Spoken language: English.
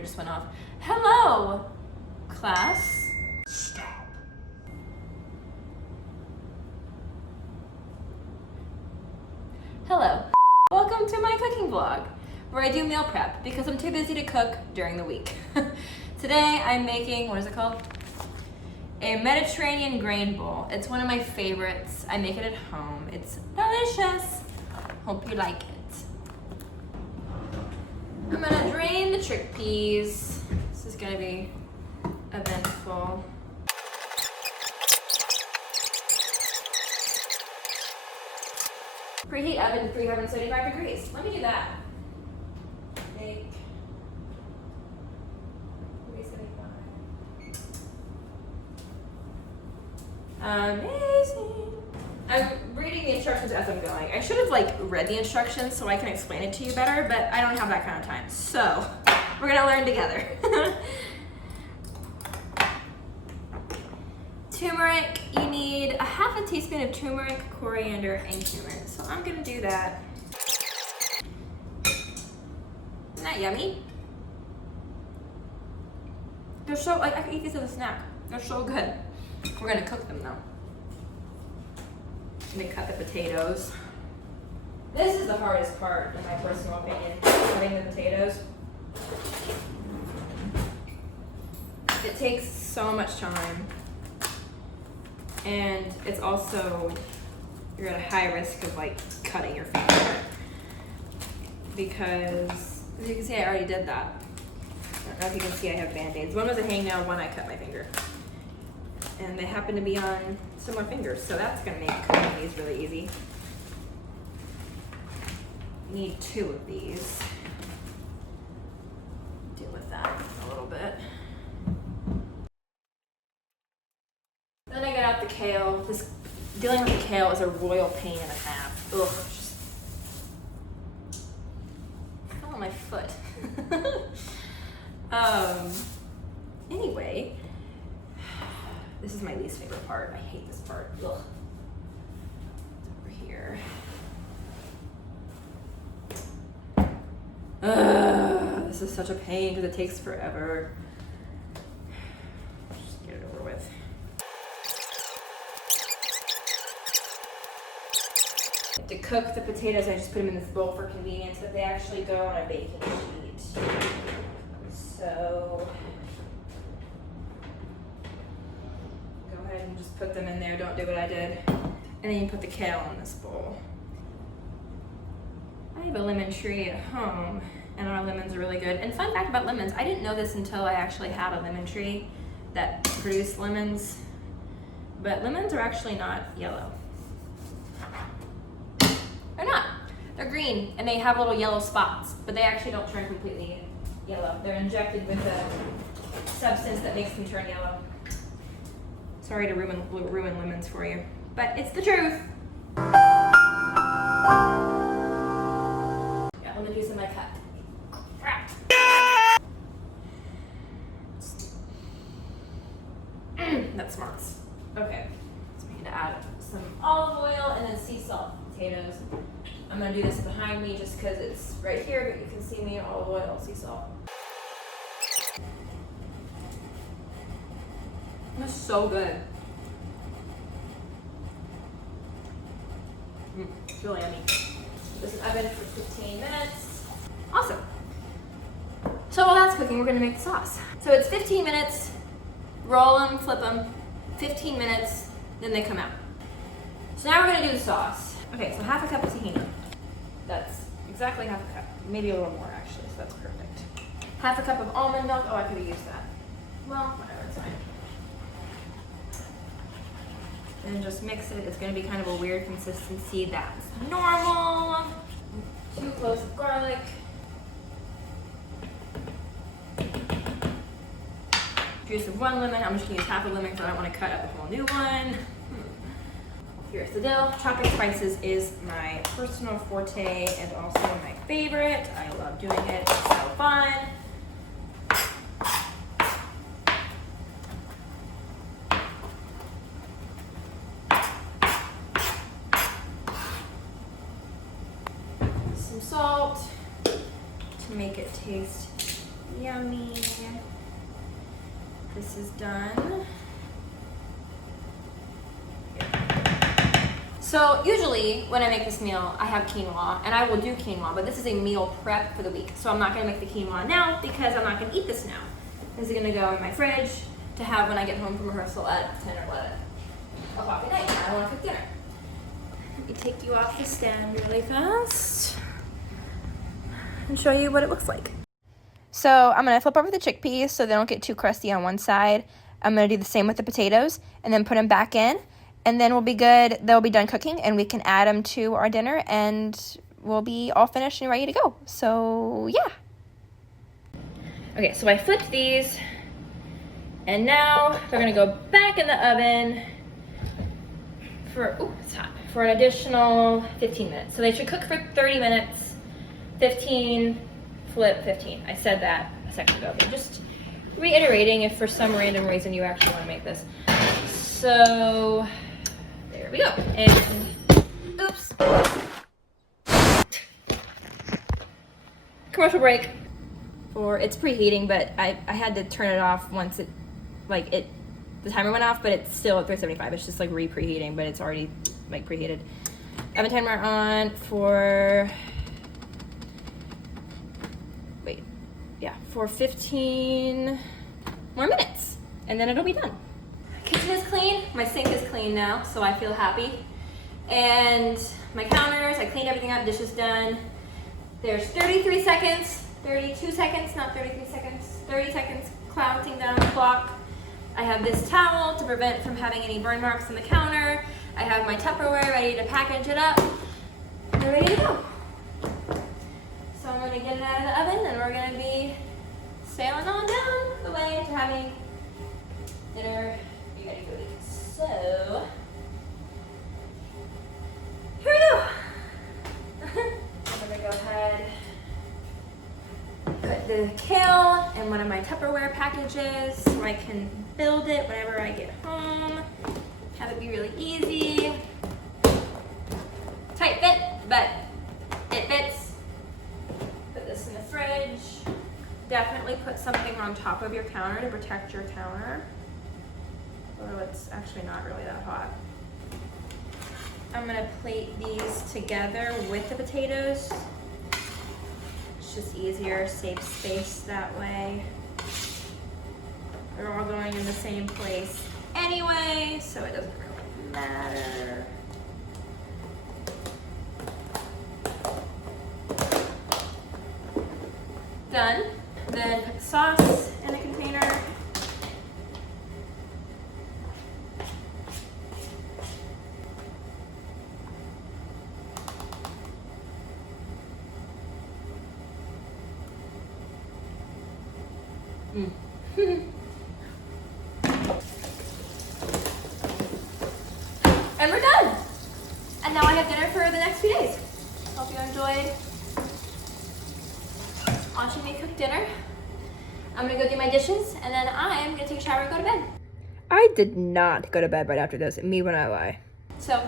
computer just went off. Hello, class. Stop. Hello. Welcome to my cooking vlog, where I do meal prep because I'm too busy to cook during the week. Today I'm making, what is it called? A Mediterranean grain bowl. It's one of my favorites. I make it at home. It's delicious. Hope you like it. I'm gonna drain the chickpeas. This is gonna be eventful. Preheat oven to 375 degrees. Let me do that. Bake. 375. Amazing. I'm reading the instructions as I'm going. I should have read the instructions so I can explain it to you better, but I don't have that kind of time. So we're gonna learn together. Turmeric, you need a half a teaspoon of turmeric, coriander, and cumin. So I'm gonna do that. Isn't that yummy? They're so, I could eat these as a snack. They're so good. We're gonna cook them though. I'm gonna cut the potatoes. This is the hardest part, in my personal opinion, cutting the potatoes. It takes so much time. And it's also, you're at a high risk of cutting your finger. Because, as you can see, I already did that. I don't know if you can see I have Band-Aids. One was a hangnail, one I cut my finger. And they happen to be on similar fingers, so that's gonna make cooking these really easy. Need 2 of these. Deal with that a little bit. Then I get out the kale. Dealing with the kale is a royal pain and a half. Ugh, just fell on my foot. Anyway, this is my least favorite part. I hate this part. Ugh. It's over here. This is such a pain because it takes forever. Just get it over with. To cook the potatoes, I just put them in this bowl for convenience, but they actually go on a baking sheet. So go ahead and just put them in there. Don't do what I did. And then you put the kale in this bowl. I have a lemon tree at home, and our lemons are really good. And fun fact about lemons, I didn't know this until I actually had a lemon tree that produced lemons, but lemons are actually not yellow. They're not. They're green, and they have little yellow spots, but they actually don't turn completely yellow. They're injected with a substance that makes them turn yellow. Sorry to ruin lemons for you, but it's the truth. Got lemon juice in my cup. Crap. That smarts. Okay, so we need to add some olive oil and then sea salt potatoes. I'm gonna do this behind me just because it's right here, but you can see me, olive oil, sea salt. It's so good. It's really yummy. This is oven for 15 minutes. Awesome. So while that's cooking, we're gonna make the sauce. So it's 15 minutes, roll them, flip them, 15 minutes, then they come out. So now we're gonna do the sauce. Okay, so half a cup of tahini. That's exactly half a cup. Maybe a little more actually, so that's perfect. Half a cup of almond milk. Oh, I could have used that. Well, whatever, it's fine. And just mix it. It's gonna be kind of a weird consistency. That's normal. 2 cloves of garlic. Juice of 1 lemon. I'm just gonna use half a lemon because I don't want to cut up a whole new one. Here's the dill. Chopping spices is my personal forte and also my favorite. I love doing it. It's so fun. Some salt to make it taste Yummy. This is done. So usually when I make this meal, I have quinoa, and I will do quinoa, but this is a meal prep for the week. So I'm not gonna make the quinoa now because I'm not gonna eat this now. This is gonna go in my fridge to have when I get home from rehearsal at 10 or 11 o'clock at night. I wanna cook dinner. Let me take you off the stand really fast and show you what it looks like. So I'm gonna flip over the chickpeas so they don't get too crusty on one side. I'm gonna do the same with the potatoes and then put them back in, and then we'll be good. They'll be done cooking and we can add them to our dinner and we'll be all finished and ready to go. So yeah. Okay, so I flipped these and now they're gonna go back in the oven for, ooh, it's hot, for an additional 15 minutes. So they should cook for 30 minutes, 15, flip 15. I said that a second ago, but just reiterating if for some random reason you actually want to make this. So there we go. And oops. Commercial break. It's preheating, but I had to turn it off once the timer went off, but it's still at 375. It's just like preheating, but it's already like preheated. Oven timer on for, for 15 more minutes, and then it'll be done. Kitchen is clean, my sink is clean now, so I feel happy. And my counters, I cleaned everything up, dishes done. There's 33 seconds, 32 seconds, not 33 seconds, 30 seconds counting down the clock. I have this towel to prevent from having any burn marks on the counter. I have my Tupperware ready to package it up. We're ready to go. So I'm gonna get it out of the oven and we're gonna be sailing on down the way to having dinner be ready for the week. So, here we go. I'm gonna go ahead, put the kale in one of my Tupperware packages so I can build it whenever I get home. Have it be really easy. Tight fit, but it fits. Put this in the fridge. Definitely put something on top of your counter to protect your counter. Although it's actually not really that hot. I'm gonna plate these together with the potatoes. It's just easier, save space that way. They're all going in the same place anyway, so it doesn't really matter. Done. Then put the sauce in a container. And we're done. And now I have dinner for the next few days. Hope you enjoyed watching me cook dinner. I'm gonna go do my dishes and then I'm gonna take a shower and go to bed. I did not go to bed right after this, me when I lie. So